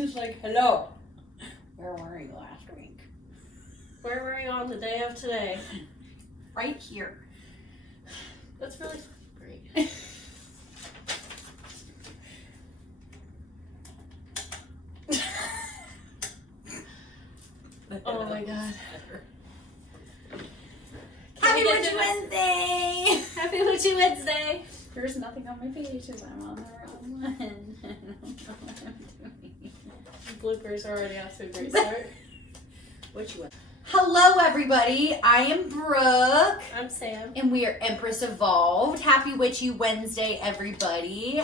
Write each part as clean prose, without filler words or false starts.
It's like, hello. Where were you last week? Where were you on the day of today? Right here. That's really great. Oh my god. Happy Witchy Wednesday! Happy Witchy Wednesday! There's nothing on my page because I'm on the wrong one. I don't know what I'm doing. Bloopers are already off to a great start. Witchy Wednesday. Hello, everybody. I am Brooke. I'm Sam. And we are Empress Evolved. Happy Witchy Wednesday, everybody.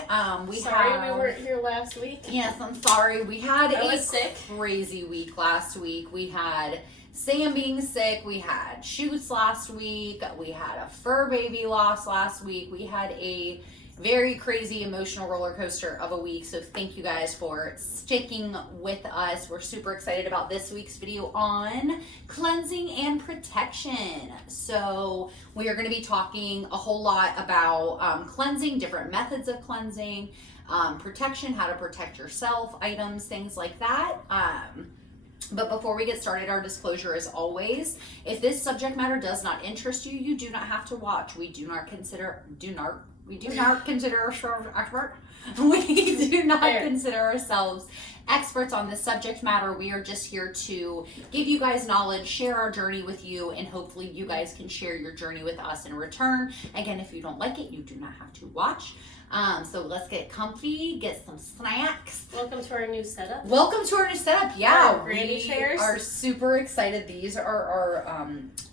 We weren't here last week. Yes, I'm sorry. We had a sick. Crazy week last week. We had Sam being sick. We had shoots last week. We had a fur baby loss last week. We had a very crazy emotional roller coaster of a week. So thank you guys for sticking with us. We're super excited about this week's video on cleansing and protection. So we are going to be talking a whole lot about cleansing, different methods of cleansing, protection, how to protect yourself, items, things like that. But before we get started, our disclosure is always, if this subject matter does not interest you, you do not have to watch. We do not consider ourselves expert. We do not consider ourselves experts on this subject matter. We are just here to give you guys knowledge, share our journey with you, and hopefully you guys can share your journey with us in return. Again, if you don't like it, you do not have to watch. So let's get comfy, get some snacks. Welcome to our new setup. Yeah, granny chairs. We are super excited. These are our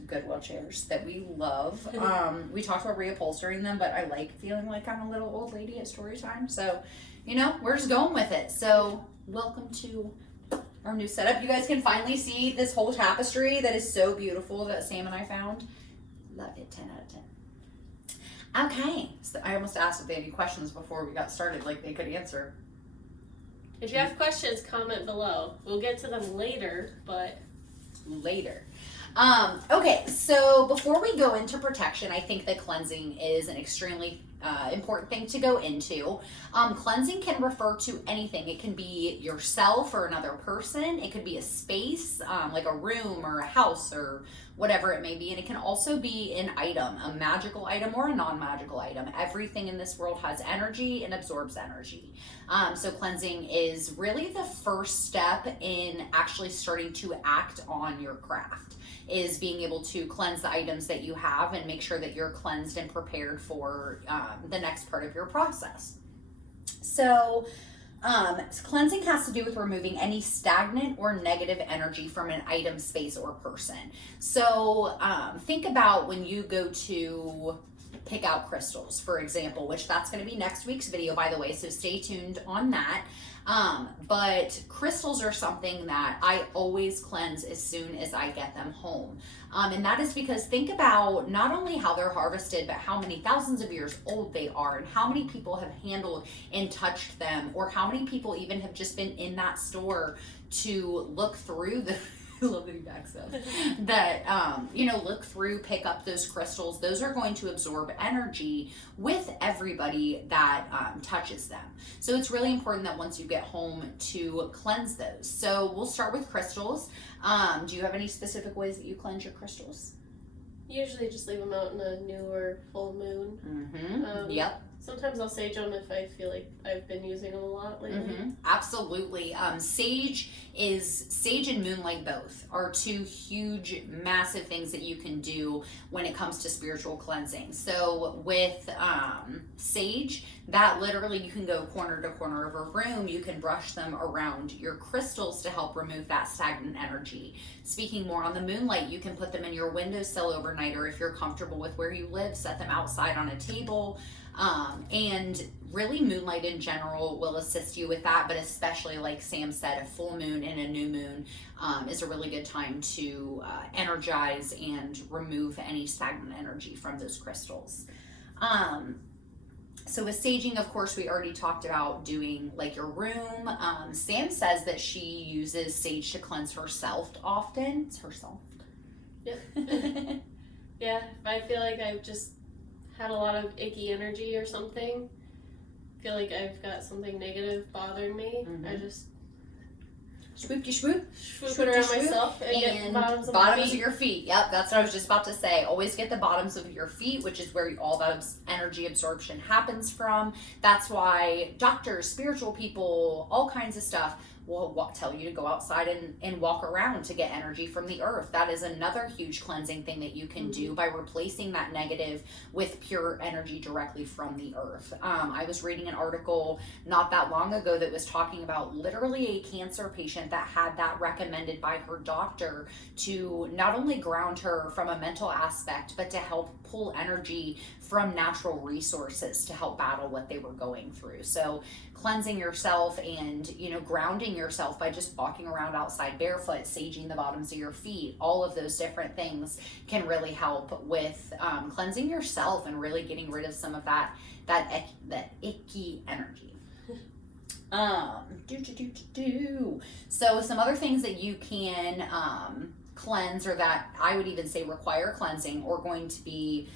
Goodwill chairs that we love. We talked about reupholstering them, but I like feeling like I'm a little old lady at story time. So, we're just going with it. So, welcome to our new setup. You guys can finally see this whole tapestry that is so beautiful that Sam and I found. Love it, 10 out of 10. Okay, so I almost asked if they had any questions before we got started, like they could answer. If you have questions, comment below. We'll get to them later, but... Later. Okay, so before we go into protection, I think that cleansing is an extremely important thing to go into. Cleansing can refer to anything. It can be yourself or another person. It could be a space, like a room or a house or whatever it may be. And it can also be an item, a magical item or a non-magical item. Everything in this world has energy and absorbs energy. So cleansing is really the first step in actually starting to act on your craft, is being able to cleanse the items that you have and make sure that you're cleansed and prepared for the next part of your process. So cleansing has to do with removing any stagnant or negative energy from an item, space, or person. So think about when you go to pick out crystals, for example, which that's going to be next week's video, by the way, so stay tuned on that. But crystals are something that I always cleanse as soon as I get them home. And that is because think about not only how they're harvested, but how many thousands of years old they are and how many people have handled and touched them, or how many people even have just been in that store to look through the I love the back stuff. That, look through, pick up those crystals. Those are going to absorb energy with everybody that touches them. So it's really important that once you get home to cleanse those. So we'll start with crystals. Do you have any specific ways that you cleanse your crystals? Usually just leave them out in a new or full moon. Mm-hmm. Yep. Sometimes I'll sage them if I feel like I've been using them a lot lately. Mm-hmm. Absolutely. Sage and moonlight both are two huge, massive things that you can do when it comes to spiritual cleansing. So with sage, that literally you can go corner to corner of a room. You can brush them around your crystals to help remove that stagnant energy. Speaking more on the moonlight, you can put them in your windowsill overnight, or if you're comfortable with where you live, set them outside on a table. And really moonlight in general will assist you with that, but especially like Sam said, a full moon and a new moon is a really good time to energize and remove any stagnant energy from those crystals. So with saging, of course, we already talked about doing like your room. Sam says that she uses sage to cleanse herself often. It's herself. Yep. Yeah, I feel like I've just had a lot of icky energy or something. Feel like I've got something negative bothering me. Mm-hmm. I just Swoop-de swoop. Swoop it around myself and get bottoms of your feet. Yep, that's what I was just about to say. Always get the bottoms of your feet, which is where all that energy absorption happens from. That's why doctors, spiritual people, all kinds of stuff will tell you to go outside and walk around to get energy from the earth. That is another huge cleansing thing that you can do by replacing that negative with pure energy directly from the earth. I was reading an article not that long ago that was talking about literally a cancer patient that had that recommended by her doctor to not only ground her from a mental aspect, but to help pull energy from natural resources to help battle what they were going through. So cleansing yourself and, grounding yourself by just walking around outside barefoot, saging the bottoms of your feet, all of those different things can really help with cleansing yourself and really getting rid of some of that icky energy. So some other things that you can cleanse, or that I would even say require cleansing, or going to be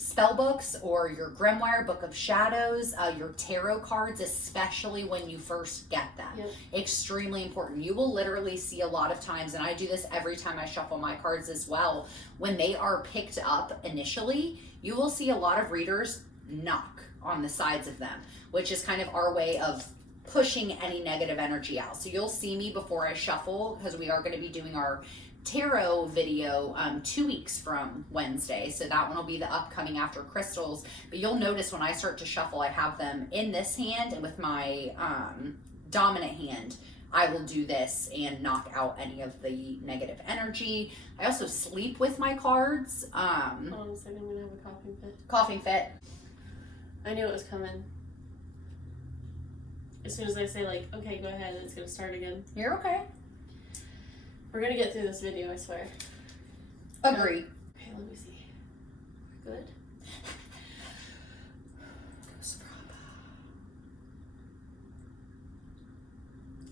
spell books or your grimoire, book of shadows, your tarot cards, especially when you first get them. Yep. Extremely important. You will literally see a lot of times, and I do this every time I shuffle my cards as well, when they are picked up initially, you will see a lot of readers knock on the sides of them, which is kind of our way of pushing any negative energy out. So you'll see me before I shuffle, because we are going to be doing our tarot video 2 weeks from Wednesday, so that one will be the upcoming after crystals. But you'll notice when I start to shuffle, I have them in this hand, and with my dominant hand I will do this and knock out any of the negative energy. I also sleep with my cards. Hold on a second, I'm gonna have a coughing fit. I knew it was coming. As soon as I say, like, okay, go ahead, it's gonna start again. You're okay. We're gonna get through this video, I swear. Agree. Okay, let me see. We're good?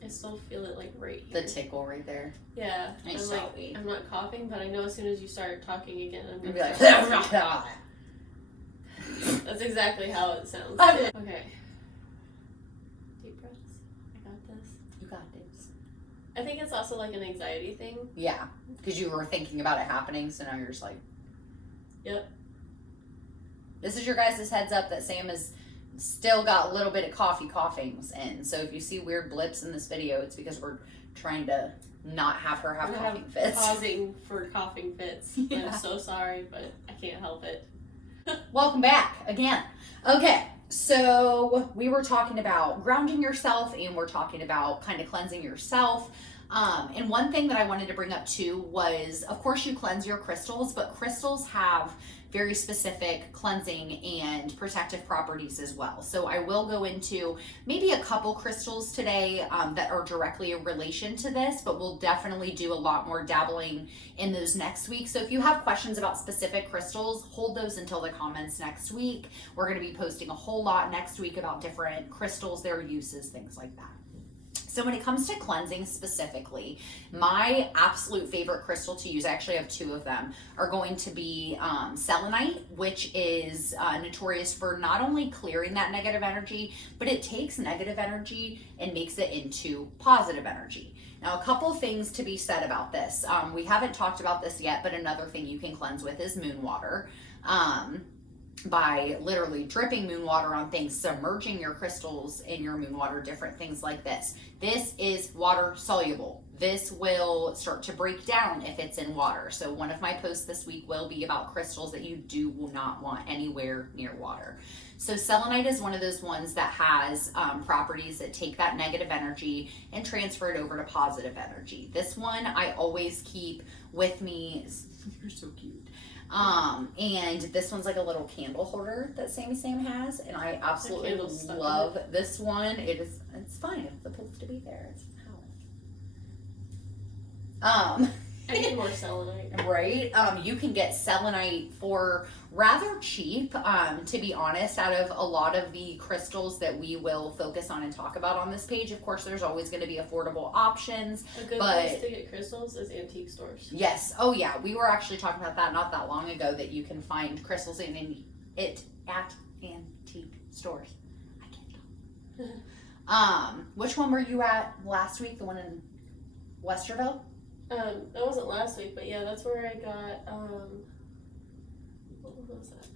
I still feel it, like, right here. The tickle right there. Yeah. Nice. I'm not coughing, but I know as soon as you start talking again, I'm gonna be like, That's exactly how it sounds. Okay. Deep breaths. I got this. You got this. I think it's also like an anxiety thing. Yeah, because you were thinking about it happening, so now you're just like... Yep. This is your guys' heads up that Sam has still got a little bit of coughings in. So if you see weird blips in this video, it's because we're trying to not have her have coughing fits. Pausing for coughing fits. Yeah. I'm so sorry, but I can't help it. Welcome back again. Okay, so we were talking about grounding yourself, and we're talking about kind of cleansing yourself. And one thing that I wanted to bring up too was, of course, you cleanse your crystals, but crystals have very specific cleansing and protective properties as well. So I will go into maybe a couple crystals today that are directly in relation to this, but we'll definitely do a lot more dabbling in those next week. So if you have questions about specific crystals, hold those until the comments next week. We're going to be posting a whole lot next week about different crystals, their uses, things like that. So when it comes to cleansing specifically, my absolute favorite crystal to use, I actually have two of them, are going to be Selenite, which is notorious for not only clearing that negative energy, but it takes negative energy and makes it into positive energy. Now, a couple things to be said about this. We haven't talked about this yet, but another thing you can cleanse with is moon water. By literally dripping moon water on things, submerging your crystals in your moon water, different things like this. This is water soluble. This will start to break down if it's in water. So one of my posts this week will be about crystals that you will not want anywhere near water. So selenite is one of those ones that has properties that take that negative energy and transfer it over to positive energy. This one I always keep with me. You're so cute. And this one's like a little candle holder that Sammy Sam has, and I absolutely love this one. It's fine. It's supposed to be there. It's how I need more selenite. Right? You can get selenite for rather cheap, to be honest, out of a lot of the crystals that we will focus on and talk about on this page. Of course, there's always going to be affordable options. A good place to get crystals is antique stores. Yes. Oh, yeah. We were actually talking about that not that long ago, that you can find crystals at antique stores. I can't talk. Which one were you at last week? The one in Westerville? That wasn't last week, but yeah, that's where I got, what was that?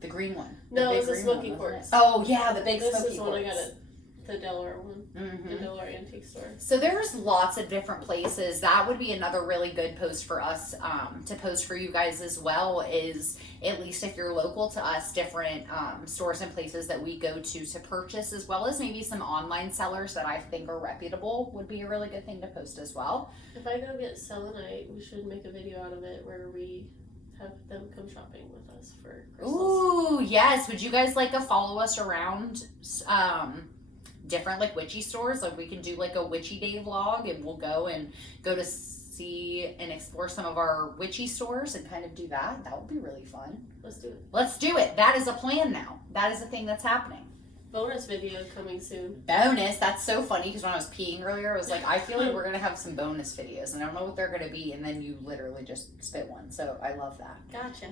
The green one. No, it was the Smoky Quartz. Oh, yeah, the big This Smoky is Quartz. one I got at the Delaware one, the Delaware Antique Store. So there's lots of different places. That would be another really good post for us to post for you guys as well, is at least if you're local to us, different stores and places that we go to purchase, as well as maybe some online sellers that I think are reputable would be a really good thing to post as well. If I go get Selenite, we should make a video out of it where we have them come shopping with us for crystals. Ooh, yes. Would you guys like to follow us around different like witchy stores? Like we can do like a witchy day vlog, and we'll go to see and explore some of our witchy stores and kind of do that. That would be really fun. Let's do it. Let's do it. That is a plan now. That is a thing that's happening. Bonus video coming soon. Bonus. That's so funny because when I was peeing earlier, I was like, I feel like we're going to have some bonus videos and I don't know what they're going to be. And then you literally just spit one. So I love that. Gotcha.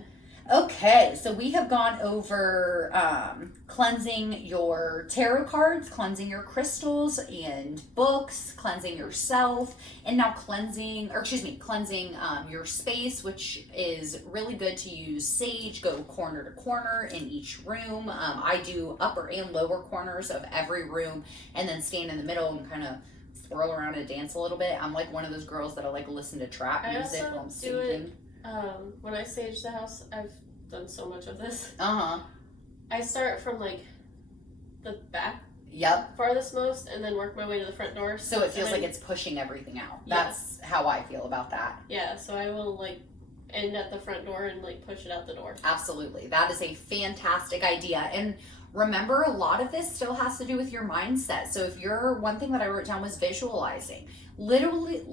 Okay, so we have gone over cleansing your tarot cards, cleansing your crystals and books, cleansing yourself, and now cleansing your space, which is really good to use sage, go corner to corner in each room. I do upper and lower corners of every room and then stand in the middle and kind of swirl around and dance a little bit. I'm like one of those girls that I like listen to trap music while I'm saging. When I sage the house, I've done so much of this. I start from like the back Yep. farthest most and then work my way to the front door. So it feels like it's pushing everything out. That's how I feel about that. Yeah, so I will like end at the front door and like push it out the door. Absolutely. That is a fantastic idea. And remember, a lot of this still has to do with your mindset. So if you're, one thing that I wrote down was visualizing. Literally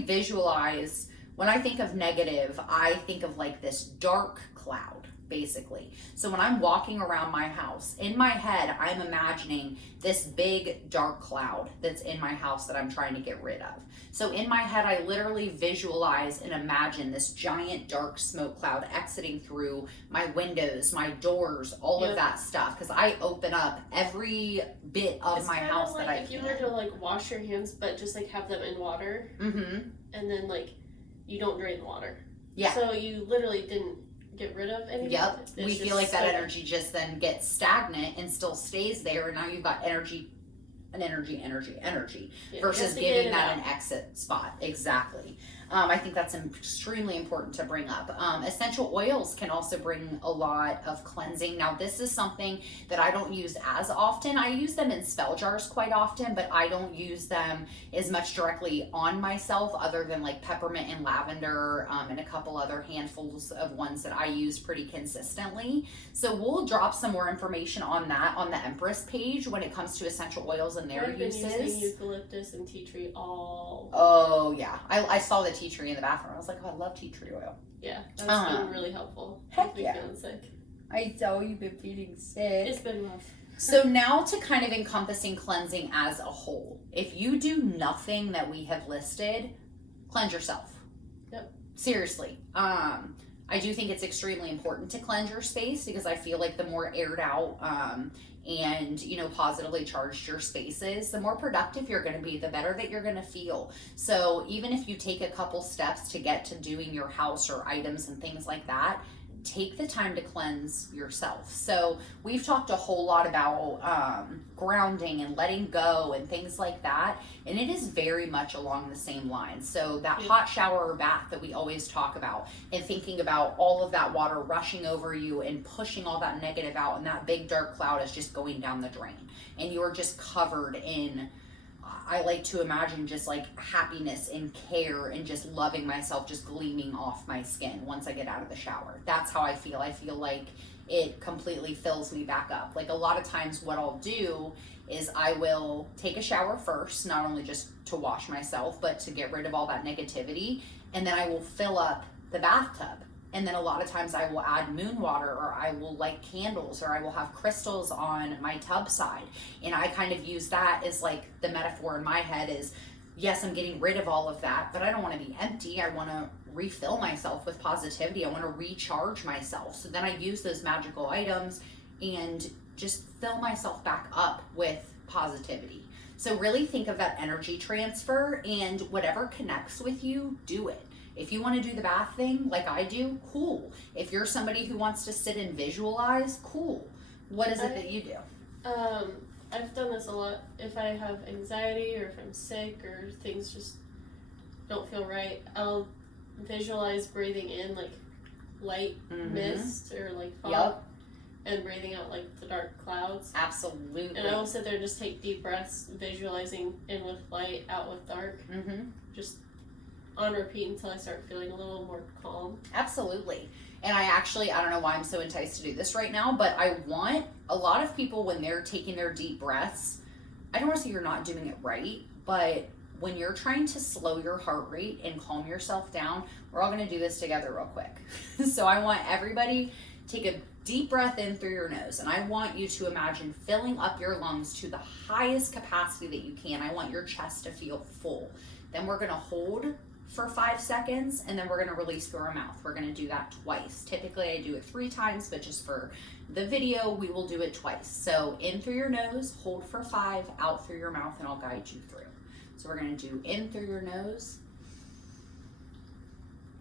visualize. When I think of negative, I think of like this dark cloud, basically. So when I'm walking around my house, in my head, I'm imagining this big dark cloud that's in my house that I'm trying to get rid of. So in my head, I literally visualize and imagine this giant dark smoke cloud exiting through my windows, my doors, all of that stuff. Because I open up every bit of my house like that I if you were to like wash your hands, but just like have them in water, and then like you don't drain the water. Yeah. So you literally didn't get rid of anything. Yep. We feel like that energy just then gets stagnant and still stays there, and now you've got energy versus giving that an exit spot. Exactly. I think that's extremely important to bring up. Essential oils can also bring a lot of cleansing. Now, this is something that I don't use as often. I use them in spell jars quite often, but I don't use them as much directly on myself, other than like peppermint and lavender, and a couple other handfuls of ones that I use pretty consistently. So we'll drop some more information on that on the Empress page when it comes to essential oils and their uses. I've been using eucalyptus and tea tree all. Oh yeah, I saw the tea tree in the bathroom. I was like, oh, I love tea tree oil. Yeah, that's been really helpful. Heck yeah. Feeling sick. I know you've been feeling sick. It's been rough. So now to kind of encompassing cleansing as a whole. If you do nothing that we have listed, cleanse yourself. Yep. Seriously. I do think it's extremely important to cleanse your space, because I feel like the more aired out and positively charged your space is, the more productive you're going to be, the better that you're going to feel. So even if you take a couple steps to get to doing your house or items and things like that, take the time to cleanse yourself. So we've talked a whole lot about grounding and letting go and things like that, and it is very much along the same lines. So that hot shower or bath that we always talk about, and thinking about all of that water rushing over you and pushing all that negative out, and that big dark cloud is just going down the drain, and you're just covered in, I like to imagine just like happiness and care and just loving myself just gleaming off my skin once I get out of the shower. That's how I feel. I feel like it completely fills me back up. Like a lot of times what I'll do is I will take a shower first, not only just to wash myself, but to get rid of all that negativity. And then I will fill up the bathtub. And then a lot of times I will add moon water, or I will light candles, or I will have crystals on my tub side. And I kind of use that as like the metaphor in my head is, yes, I'm getting rid of all of that, but I don't want to be empty. I want to refill myself with positivity. I want to recharge myself. So then I use those magical items, and just fill myself back up with positivity. So really think of that energy transfer, and whatever connects with you, do it. If you want to do the bath thing like I do, cool. If you're somebody who wants to sit and visualize, cool. What is it that you do? I've done this a lot. If I have anxiety or if I'm sick or things just don't feel right, I'll visualize breathing in like light mist or like fog, and breathing out like the dark clouds. Absolutely. And I will sit there and just take deep breaths, visualizing in with light, out with dark. Just on repeat until I start feeling a little more calm. Absolutely. And I don't know why I'm so enticed to do this right now, but I want a lot of people, when they're taking their deep breaths, I don't want to say you're not doing it right, but when you're trying to slow your heart rate and calm yourself down, we're all going to do this together real quick. So I want everybody take a deep breath in through your nose, and I want you to imagine filling up your lungs to the highest capacity that you can. I want your chest to feel full. Then we're going to hold for 5 seconds, and then we're going to release through our mouth. We're going to do that twice. Typically I do it 3 times, but just for the video we will do it twice. So in through your nose, hold for 5, out through your mouth, and I'll guide you through. So we're going to do in through your nose,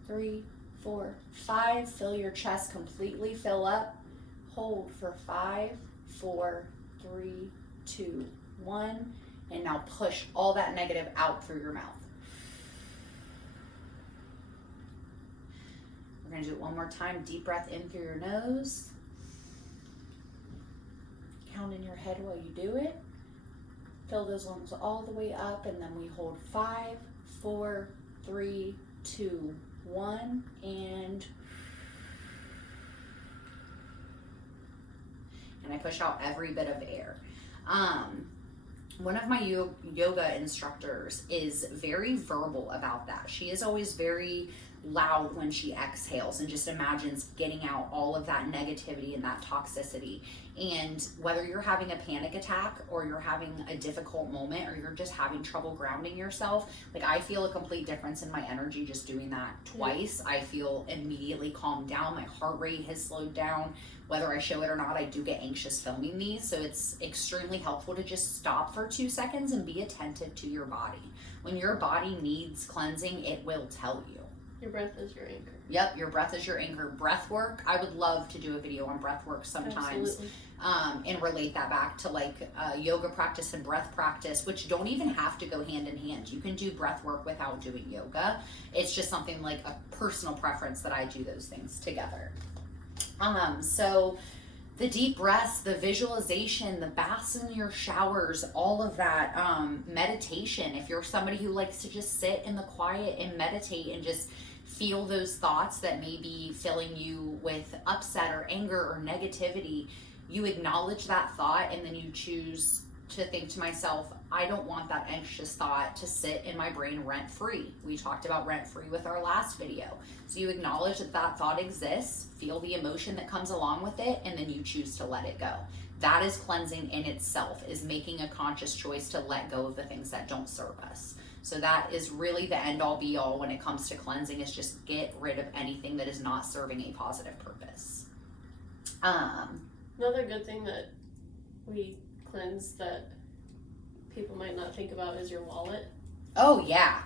3, 4, 5. Fill your chest completely, fill up. Hold for 5, 4, 3, 2, 1. And now push all that negative out through your mouth. We're going to do it one more time. Deep breath in through your nose. Count in your head while you do it. Fill those lungs all the way up, and then we hold 5, 4, 3, 2, 1, and I push out every bit of air. One of my yoga instructors is very verbal about that. She is always very loud when she exhales and just imagines getting out all of that negativity and that toxicity. And whether you're having a panic attack or you're having a difficult moment or you're just having trouble grounding yourself, like I feel a complete difference in my energy just doing that twice. I feel immediately calmed down. My heart rate has slowed down. Whether I show it or not, I do get anxious filming these. So it's extremely helpful to just stop for 2 seconds and be attentive to your body. When your body needs cleansing, it will tell you. Your breath is your anchor. Yep, your breath is your anchor. Breath work, I would love to do a video on breath work sometimes. And relate that back to like yoga practice and breath practice, which don't even have to go hand in hand. You can do breath work without doing yoga. It's just something like a personal preference that I do those things together. So the deep breaths, the visualization, the baths in your showers, all of that, meditation. If you're somebody who likes to just sit in the quiet and meditate and just feel those thoughts that may be filling you with upset or anger or negativity, you acknowledge that thought and then you choose to think to myself, I don't want that anxious thought to sit in my brain rent free. We talked about rent free with our last video. So you acknowledge that that thought exists, feel the emotion that comes along with it, and then you choose to let it go. That is cleansing in itself, is making a conscious choice to let go of the things that don't serve us. So that is really the end all be all when it comes to cleansing, is just get rid of anything that is not serving a positive purpose. Another good thing that we cleanse that people might not think about is your wallet. Oh yeah.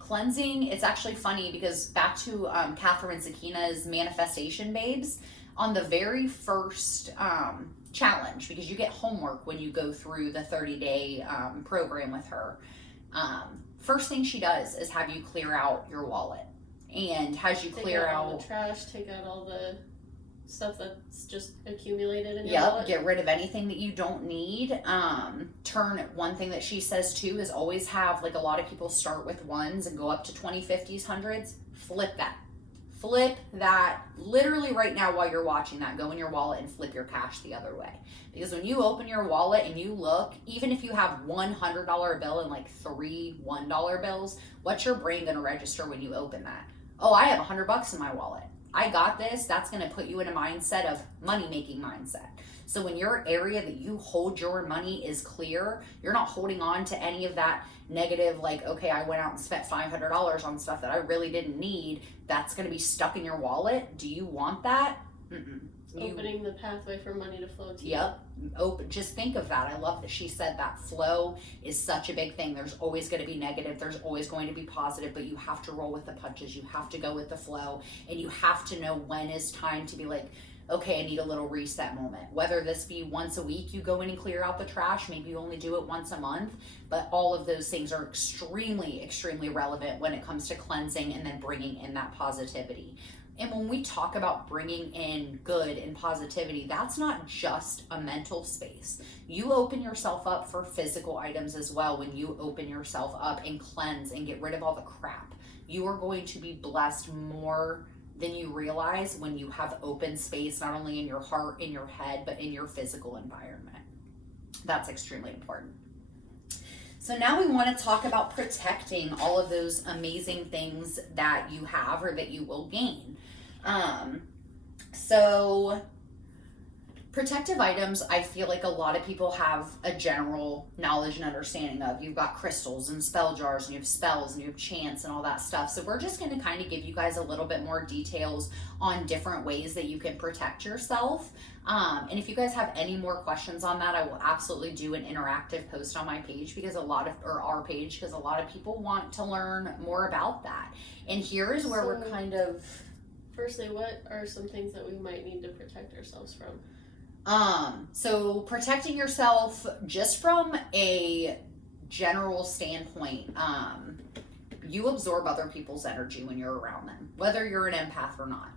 Cleansing, it's actually funny because back to Catherine Zakina's Manifestation Babes, on the very first challenge, because you get homework when you go through the 30-day program with her, first thing she does is have you clear out your wallet. And has you clear out all the trash, take out all the stuff that's just accumulated in your wallet. Get rid of anything that you don't need. One thing that she says too is always have, like a lot of people start with ones and go up to 20, 50s, 100s. Flip that literally right now while you're watching that. Go in your wallet and flip your cash the other way. Because when you open your wallet and you look, even if you have $100 bill and like 3 $1 bills, what's your brain going to register when you open that? Oh, I have $100 in my wallet. I got this. That's going to put you in a mindset of money-making mindset. So when your area that you hold your money is clear, you're not holding on to any of that negative, like, okay, I went out and spent $500 on stuff that I really didn't need. That's going to be stuck in your wallet. Do you want that? Opening the pathway for money to flow to you. Yep. Just think of that. I love that she said that flow is such a big thing. There's always going to be negative. There's always going to be positive, but you have to roll with the punches. You have to go with the flow, and you have to know when is time to be like, okay, I need a little reset moment. Whether this be once a week, you go in and clear out the trash. Maybe you only do it once a month, but all of those things are extremely, extremely relevant when it comes to cleansing and then bringing in that positivity. And when we talk about bringing in good and positivity, that's not just a mental space. You open yourself up for physical items as well. When you open yourself up and cleanse and get rid of all the crap, you are going to be blessed more than you realize when you have open space, not only in your heart, in your head, but in your physical environment. That's extremely important. So now we want to talk about protecting all of those amazing things that you have or that you will gain. So protective items, I feel like a lot of people have a general knowledge and understanding of. You've got crystals and spell jars, and you have spells, and you have chants and all that stuff. So we're just going to kind of give you guys a little bit more details on different ways that you can protect yourself. And if you guys have any more questions on that, I will absolutely do an interactive post on my page because our page, because a lot of people want to learn more about that. And here is where we're kind of... Firstly, what are some things that we might need to protect ourselves from? So protecting yourself just from a general standpoint, you absorb other people's energy when you're around them, whether you're an empath or not.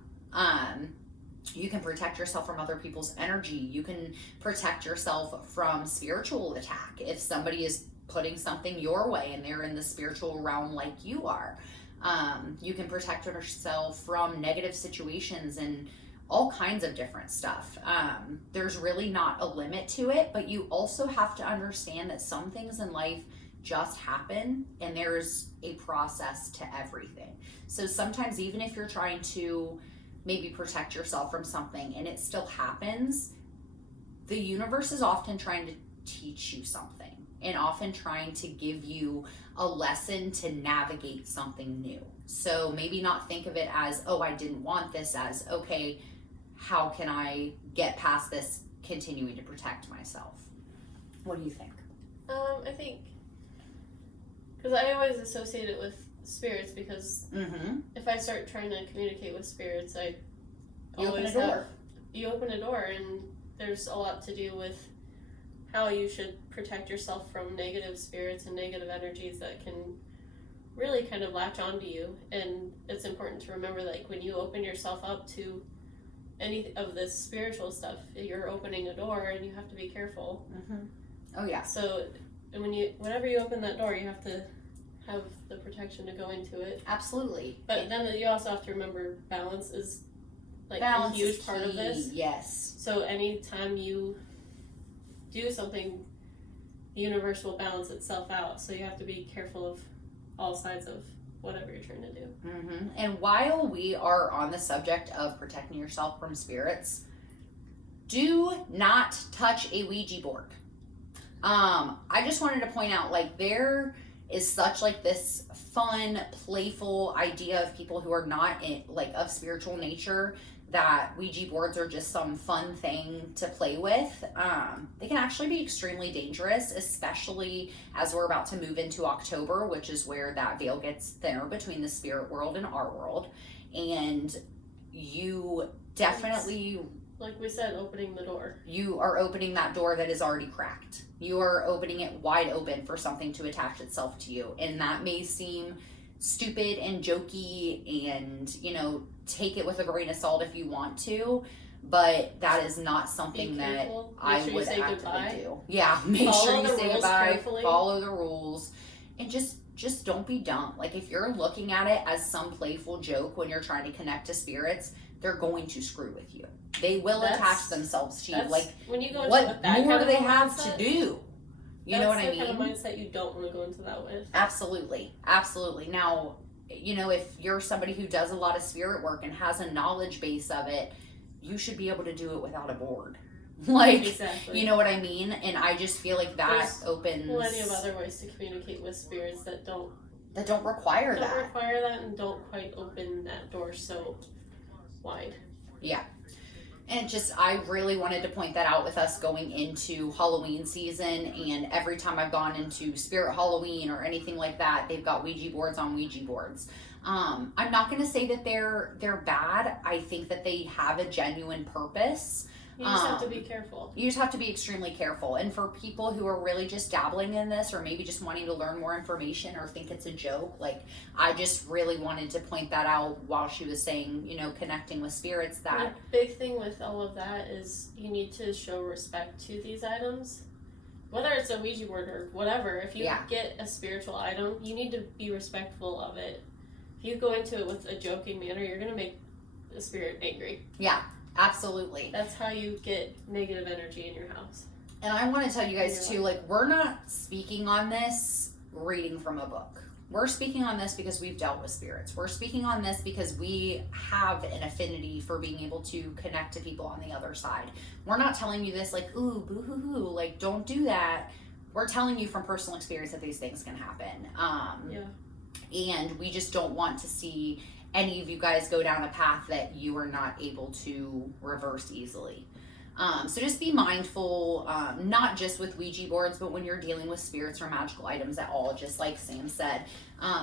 You can protect yourself from other people's energy. You can protect yourself from spiritual attack. If somebody is putting something your way and they're in the spiritual realm like you are, you can protect yourself from negative situations and all kinds of different stuff. There's really not a limit to it, but you also have to understand that some things in life just happen and there's a process to everything. So sometimes even if you're trying to maybe protect yourself from something and it still happens, the universe is often trying to teach you something and often trying to give you a lesson to navigate something new. So maybe not think of it as, oh, I didn't want this, as, okay, how can I get past this, continuing to protect myself? What do you think? I think, because I always associate it with spirits, because if I start trying to communicate with spirits, You open a door, and there's a lot to do with how you should protect yourself from negative spirits and negative energies that can really kind of latch onto you. And it's important to remember, like, when you open yourself up to any of this spiritual stuff, you're opening a door and you have to be careful. Oh yeah. So whenever you open that door, you have to have the protection to go into it. Absolutely. But then you also have to remember balance is like balance a huge is part of key. this. Yes. So anytime you do something, the universe will balance itself out. So you have to be careful of all sides of whatever you're trying to do. And while we are on the subject of protecting yourself from spirits, do not touch a Ouija board. I just wanted to point out, like, there is such like this fun, playful idea of people who are not of spiritual nature, that Ouija boards are just some fun thing to play with. They can actually be extremely dangerous, especially as we're about to move into October, which is where that veil gets thinner between the spirit world and our world. And you definitely, like we said, opening the door. You are opening that door that is already cracked. You are opening it wide open for something to attach itself to you. And that may seem stupid and jokey and, take it with a grain of salt if you want to, but that is not something that I would actively do. Yeah, make sure you say goodbye, follow the rules, and just don't be dumb. Like, if you're looking at it as some playful joke when you're trying to connect to spirits, they're going to screw with you. They will attach themselves to you. Like, when you go what more do they have to do? You know what I mean? That's the kind of mindset you don't want to go into that with. Absolutely. Now, if you're somebody who does a lot of spirit work and has a knowledge base of it, you should be able to do it without a board. Exactly. You know what I mean? And I just feel like that opens plenty of other ways to communicate with spirits that don't require that. Don't require that and don't quite open that door so wide. Yeah. And I really wanted to point that out with us going into Halloween season. And every time I've gone into Spirit Halloween or anything like that, they've got Ouija boards on Ouija boards. I'm not going to say that they're bad. I think that they have a genuine purpose. You just have to be careful. You just have to be extremely careful. And for people who are really just dabbling in this, or maybe just wanting to learn more information or think it's a joke, like, I just really wanted to point that out while she was saying, you know, connecting with spirits. That the big thing with all of that is you need to show respect to these items. Whether it's a Ouija board or whatever, if you get a spiritual item, you need to be respectful of it. If you go into it with a joking manner, you're going to make the spirit angry. Yeah. Absolutely. That's how you get negative energy in your house. And I want to tell you guys too, like, we're not speaking on this reading from a book. We're speaking on this because we've dealt with spirits. We're speaking on this because we have an affinity for being able to connect to people on the other side. We're not telling you this like, ooh, boo-hoo-hoo, like, don't do that. We're telling you from personal experience that these things can happen. And we just don't want to see any of you guys go down a path that you are not able to reverse easily. So just be mindful, not just with Ouija boards, but when you're dealing with spirits or magical items at all, just like Sam said.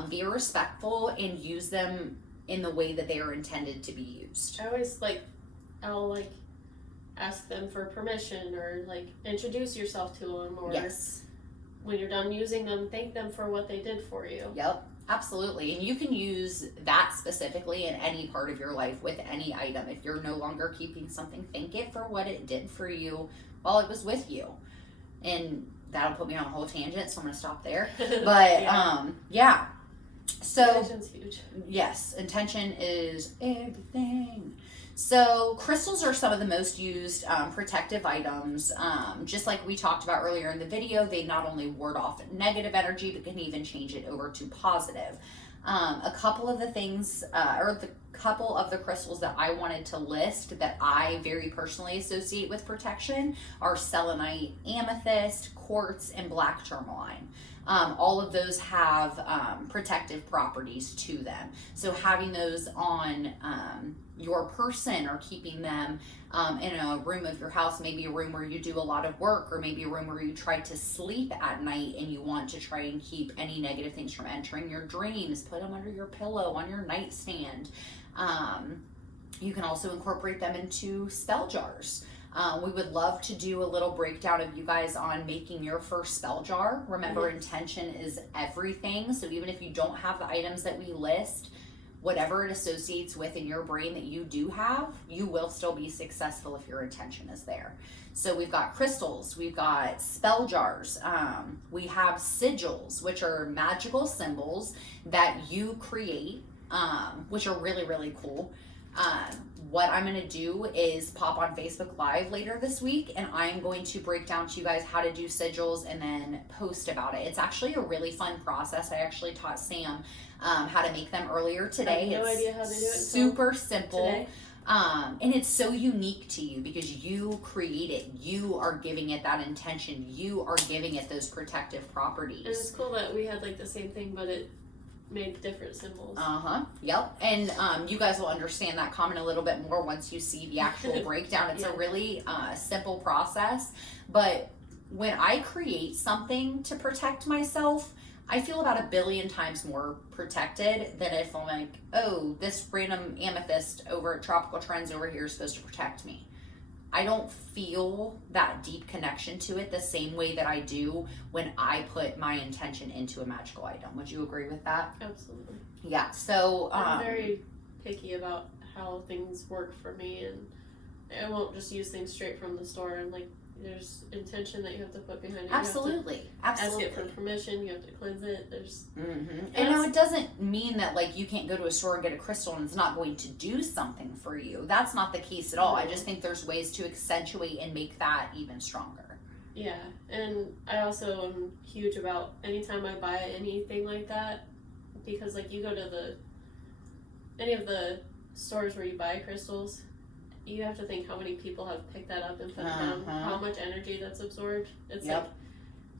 Be respectful and use them in the way that they are intended to be used. I'll ask them for permission, or like introduce yourself to them, or when you're done using them, thank them for what they did for you. Yep. Absolutely. And you can use that specifically in any part of your life with any item. If you're no longer keeping something, thank it for what it did for you while it was with you. And that'll put me on a whole tangent, so I'm going to stop there. But, So, intention's huge. Yes, intention is everything. So crystals are some of the most used protective items. Just like we talked about earlier in the video, they not only ward off negative energy, but can even change it over to positive. A couple of the things, couple of the crystals that I wanted to list that I very personally associate with protection are selenite, amethyst, quartz, and black tourmaline. All of those have protective properties to them. So having those on your person, or keeping them in a room of your house, maybe a room where you do a lot of work, or maybe a room where you try to sleep at night and you want to try and keep any negative things from entering your dreams, put them under your pillow, on your nightstand. You can also incorporate them into spell jars. We would love to do a little breakdown of you guys on making your first spell jar. Remember, intention is everything. So even if you don't have the items that we list, whatever it associates with in your brain that you do have, you will still be successful if your intention is there. So we've got crystals, we've got spell jars, we have sigils, which are magical symbols that you create, which are really, really cool. What I'm going to do is pop on Facebook Live later this week, and I'm going to break down to you guys how to do sigils and then post about it. It's actually a really fun process. I actually taught Sam how to make them earlier today. I have no idea how to do it. Super simple. Today. And it's so unique to you because you create it. You are giving it that intention. You are giving it those protective properties. And it's cool that we had like the same thing, but it made different symbols. Yep. And you guys will understand that comment a little bit more once you see the actual breakdown. It's a really simple process, but when I create something to protect myself, I feel about 1 billion times more protected than if I'm like, oh, this random amethyst over at Tropical Trends over here is supposed to protect me. I don't feel that deep connection to it the same way that I do when I put my intention into a magical item. Would you agree with that? Absolutely. Yeah. So I'm very picky about how things work for me, and I won't just use things straight from the store. And like, there's intention that you have to put behind it. Absolutely. Absolutely. Ask it for permission. You have to cleanse it. There's and now it doesn't mean that like you can't go to a store and get a crystal and it's not going to do something for you. That's not the case at all. I just think there's ways to accentuate and make that even stronger. Yeah, and I also am huge about anytime I buy anything like that, because like you go to any of the stores where you buy crystals, you have to think how many people have picked that up and put it down, how much energy that's absorbed. It's like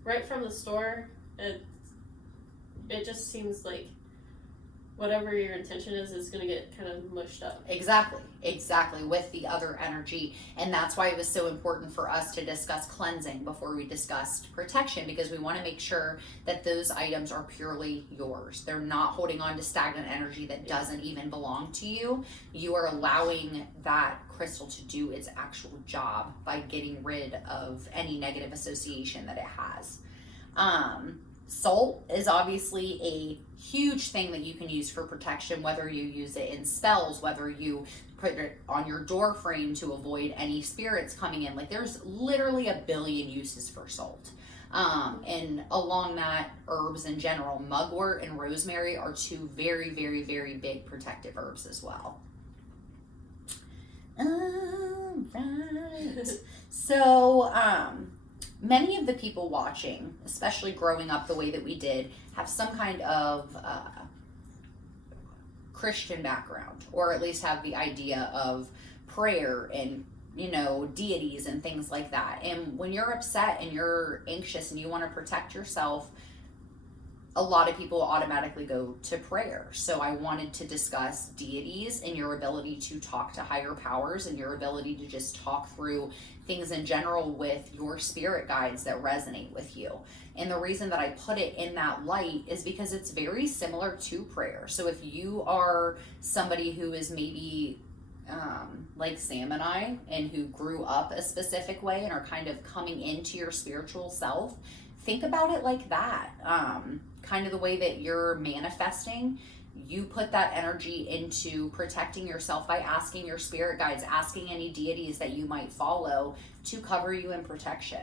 right from the store, it just seems like whatever your intention is going to get kind of mushed up. Exactly, with the other energy. And that's why it was so important for us to discuss cleansing before we discussed protection, because we want to make sure that those items are purely yours. They're not holding on to stagnant energy that doesn't even belong to you. You are allowing that crystal to do its actual job by getting rid of any negative association that it has. Salt is obviously a huge thing that you can use for protection, whether you use it in spells, whether you put it on your door frame to avoid any spirits coming in. Like, there's literally a billion uses for salt. And along that, herbs in general, mugwort and rosemary are two very, very, very big protective herbs as well. All right. So, many of the people watching, especially growing up the way that we did, have some kind of Christian background, or at least have the idea of prayer and, deities and things like that. And when you're upset and you're anxious and you want to protect yourself, a lot of people automatically go to prayer. So I wanted to discuss deities and your ability to talk to higher powers and your ability to just talk through things in general with your spirit guides that resonate with you. And the reason that I put it in that light is because it's very similar to prayer. So if you are somebody who is maybe like Sam and I, and who grew up a specific way and are kind of coming into your spiritual self, think about it like that. Kind of the way that you're manifesting, you put that energy into protecting yourself by asking your spirit guides, asking any deities that you might follow to cover you in protection.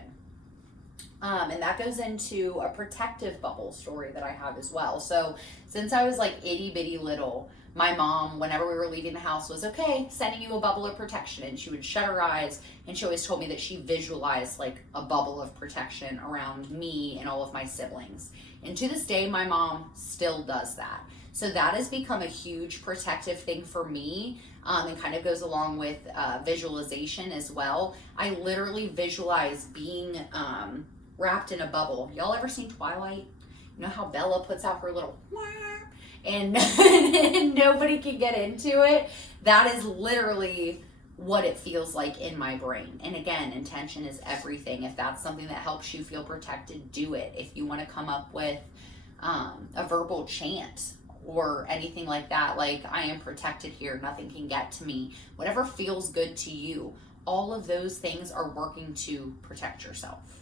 And that goes into a protective bubble story that I have as well. So since I was like itty bitty little, my mom, whenever we were leaving the house, was, okay, sending you a bubble of protection. And she would shut her eyes, and she always told me that she visualized like a bubble of protection around me and all of my siblings. And to this day, my mom still does that. So that has become a huge protective thing for me, and kind of goes along with visualization as well. I literally visualize being wrapped in a bubble. Y'all ever seen Twilight? You know how Bella puts out her little and nobody can get into it? That is literally what it feels like in my brain. And again, intention is everything. If that's something that helps you feel protected, do it. If you want to come up with a verbal chant or anything like that, like, I am protected here, nothing can get to me, whatever feels good to you, all of those things are working to protect yourself.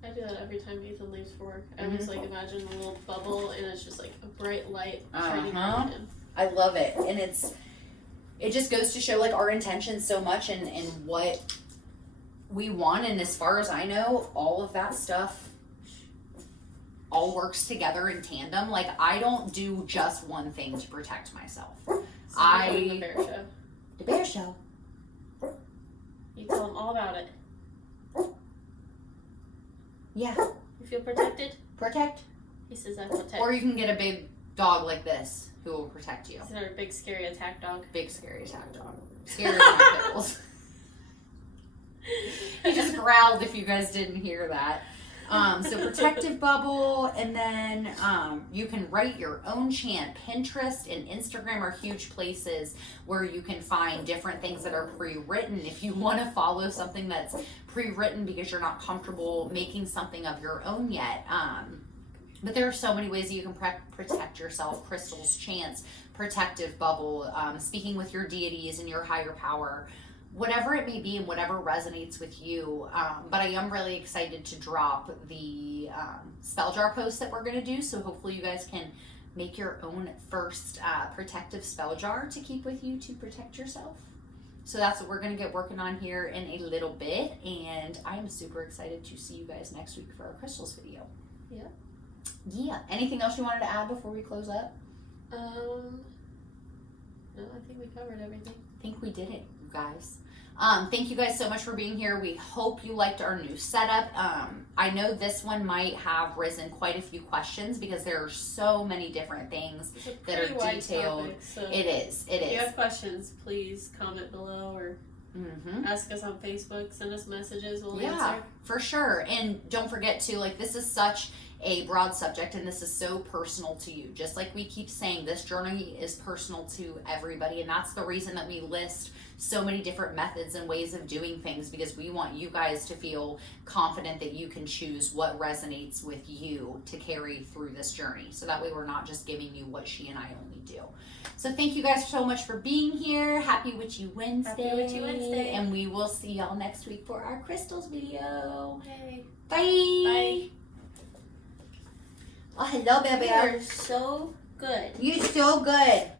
I do that every time Ethan leaves for work. I just like imagine a little bubble, and it's just like a bright light shining on him. I love it. And it just goes to show like our intentions so much and what we want. And as far as I know, all of that stuff all works together in tandem. Like, I don't do just one thing to protect myself. The bear show. The bear show. You tell him all about it. Yeah. You feel protected? Protect. He says I protect. Or you can get a big dog like this who will protect you. He's another big scary attack dog. Big scary attack dog. Scary than my pickles. He just growled if you guys didn't hear that. So protective bubble, and then you can write your own chant. Pinterest and Instagram are huge places where you can find different things that are pre-written. If you want to follow something that's pre-written because you're not comfortable making something of your own yet. But there are so many ways that you can protect yourself. Crystals, chants, protective bubble, speaking with your deities and your higher power. Whatever it may be and whatever resonates with you. But I am really excited to drop the spell jar post that we're going to do. So hopefully you guys can make your own first protective spell jar to keep with you to protect yourself. So that's what we're going to get working on here in a little bit. And I'm super excited to see you guys next week for our crystals video. Yeah. Anything else you wanted to add before we close up? No, I think we covered everything. I think we did it, you guys. Thank you guys so much for being here. We hope you liked our new setup. I know this one might have risen quite a few questions because there are so many different things that are detailed. Topic, so it is. If you have questions, please comment below or ask us on Facebook. Send us messages. We'll answer. For sure. And don't forget to, like, this is such a broad subject, and this is so personal to you. Just like we keep saying, this journey is personal to everybody, and that's the reason that we list so many different methods and ways of doing things, because we want you guys to feel confident that you can choose what resonates with you to carry through this journey. So that way we're not just giving you what she and I only do. So thank you guys so much for being here. Happy Witchy Wednesday. Happy Witchy Wednesday. And we will see y'all next week for our crystals video. Yay. Bye. Bye. Oh, hello, baby. You are so good. You're so good.